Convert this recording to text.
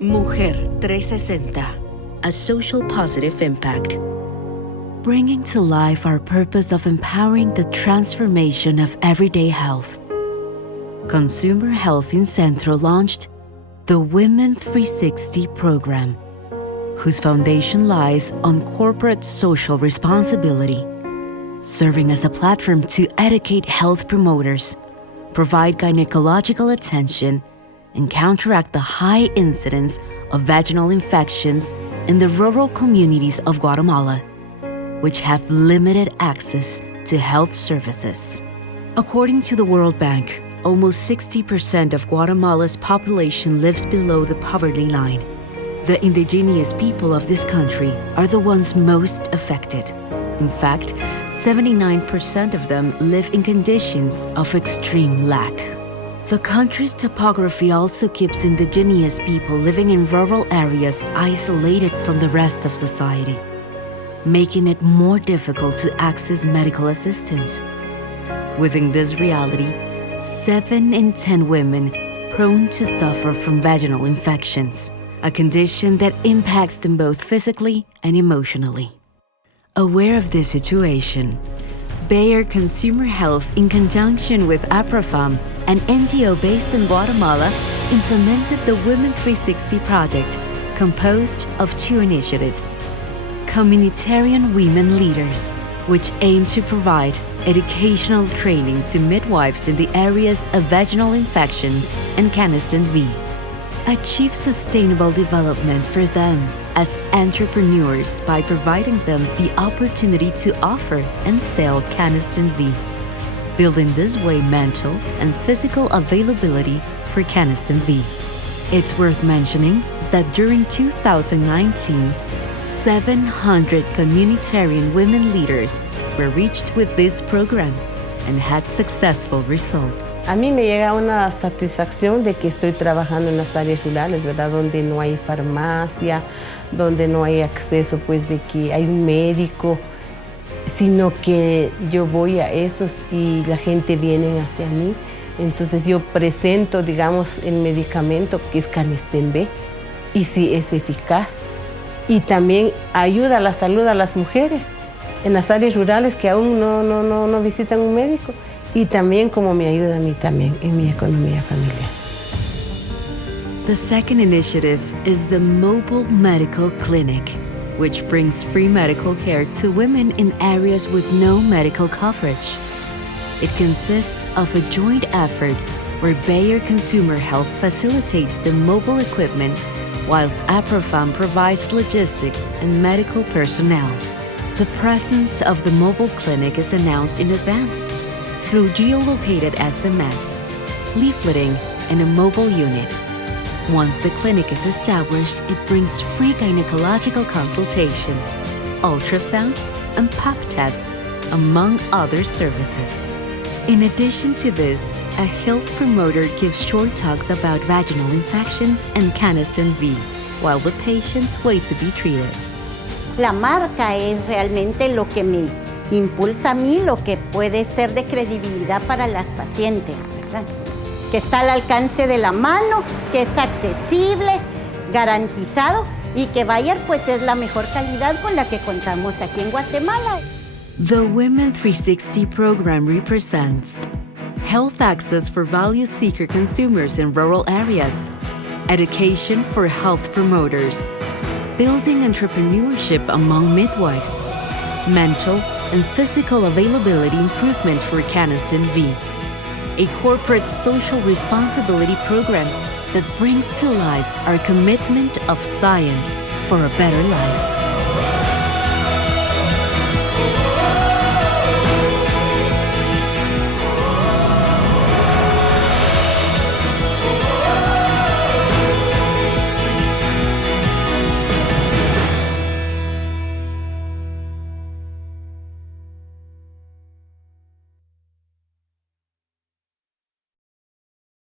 Mujer 360, a social positive impact. Bringing to life our purpose of empowering the transformation of everyday health. Consumer Health Incentro launched the Women 360 program, whose foundation lies on corporate social responsibility, serving as a platform to educate health promoters, provide gynecological attention, and counteract the high incidence of vaginal infections in the rural communities of Guatemala, which have limited access to health services. According to the World Bank, almost 60% of Guatemala's population lives below the poverty line. The indigenous people of this country are the ones most affected. In fact, 79% of them live in conditions of extreme lack. The country's topography also keeps indigenous people living in rural areas isolated from the rest of society, making it more difficult to access medical assistance. Within this reality, 7 in 10 women prone to suffer from vaginal infections, a condition that impacts them both physically and emotionally. Aware of this situation, Bayer Consumer Health, in conjunction with APRAFAM, an NGO based in Guatemala, implemented the Women 360 project, composed of 2 initiatives. Communitarian Women Leaders, which aim to provide educational training to midwives in the areas of vaginal infections and Caniston V. Achieve sustainable development for them as entrepreneurs by providing them the opportunity to offer and sell Caniston V, building this way mental and physical availability for Caniston V. It's worth mentioning that during 2019, 700 communitarian women leaders were reached with this program and had successful results. A mí me llega una satisfacción de que estoy trabajando en las áreas rurales, ¿verdad? Donde no hay farmacia, donde no hay acceso, pues, de que hay un médico, sino que yo voy a esos y la gente viene hacia mí. Entonces yo presento, digamos, el medicamento que es Canesten B, y sí es eficaz. Y también ayuda a la salud a las mujeres en las áreas rurales que aún no visitan un médico, y también como me ayuda a mí también en mi economía familiar. The second initiative is the Mobile Medical Clinic, which brings free medical care to women in areas with no medical coverage. It consists of a joint effort where Bayer Consumer Health facilitates the mobile equipment whilst APRAFAM provides logistics and medical personnel. The presence of the mobile clinic is announced in advance through geolocated SMS, leafleting, and a mobile unit. Once the clinic is established, it brings free gynecological consultation, ultrasound, and pap tests, among other services. In addition to this, a health promoter gives short talks about vaginal infections and Caniston V, while the patients wait to be treated. La marca es realmente lo que me impulsa a mí, lo que puede ser de credibilidad para las pacientes, ¿verdad? Que está al alcance de la mano, que es accesible, garantizado, y que Bayer pues es la mejor calidad con la que contamos aquí en Guatemala. The Women 360 program represents health access for value-seeker consumers in rural areas, education for health promoters, building entrepreneurship among midwives, mental and physical availability improvement for Caniston V, a corporate social responsibility program that brings to life our commitment of science for a better life.